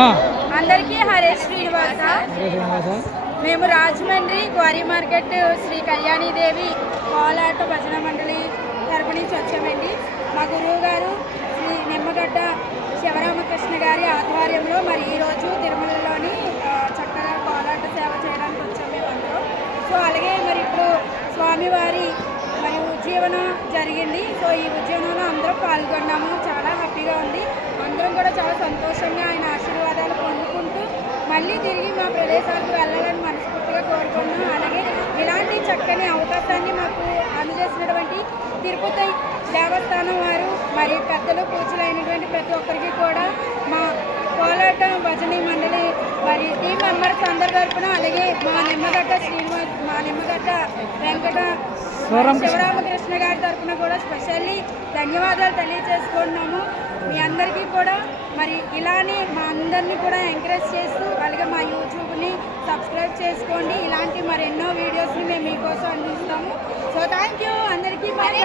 అందరికీ హరే శ్రీనివాస. మేము Rajahmundry quarry market Shri కళ్యాణీదేవి కోలాట భజన మండలి తరపు నుంచి వచ్చామండి. మా గురువు గారు శ్రీ నిమ్మగడ్డ శివరామకృష్ణ గారి ఆధ్వర్యంలో మరి ఈరోజు తిరుమలలోని చక్కగా కోలాట సేవ చేయడానికి వచ్చాము మేమందరం. సో అలాగే మరి ఇప్పుడు స్వామివారి మరి ఉజ్జీవనం జరిగింది. సో ఈ ఉజ్జీవనంలో అందరం పాల్గొన్నాము. చాలా హ్యాపీగా ఉంది. అందరం కూడా చాలా సంతోషంగా ఆయన ఆశీర్వాదాలు పొందుకుంటూ మళ్ళీ తిరిగి మా ప్రదేశాలకు వెళ్ళాలని మనస్ఫూర్తిగా కోరుకున్నాం. అలాగే ఇలాంటి చక్కని అవకాశాన్ని మాకు అందజేసినటువంటి తిరుపతి దేవస్థానం వారు మరి పెద్దలు పూజలైనటువంటి ప్రతి ఒక్కరికి కూడా మా కోలాట భజనీ మండలి మరి టీం మెంబర్స్ అందరి తరఫున అలాగే మా నిమ్మగడ్డ శ్రీనివాస్ మా నిమ్మగడ్డ వెంకట శివరామకృష్ణ గారి తరఫున కూడా స్పెషల్లీ ధన్యవాదాలు తెలియజేసుకుంటున్నాము. మీ అందరికీ కూడా మరి ఇలానే మా అందరినీ కూడా ఎంకరేజ్ చేస్తూ అలాగే మా యూట్యూబ్ని సబ్స్క్రైబ్ చేసుకోండి. ఇలాంటి మరి ఎన్నో వీడియోస్ని మేము మీకోసం అందిస్తాము. సో థ్యాంక్ యూ అందరికీ. మరి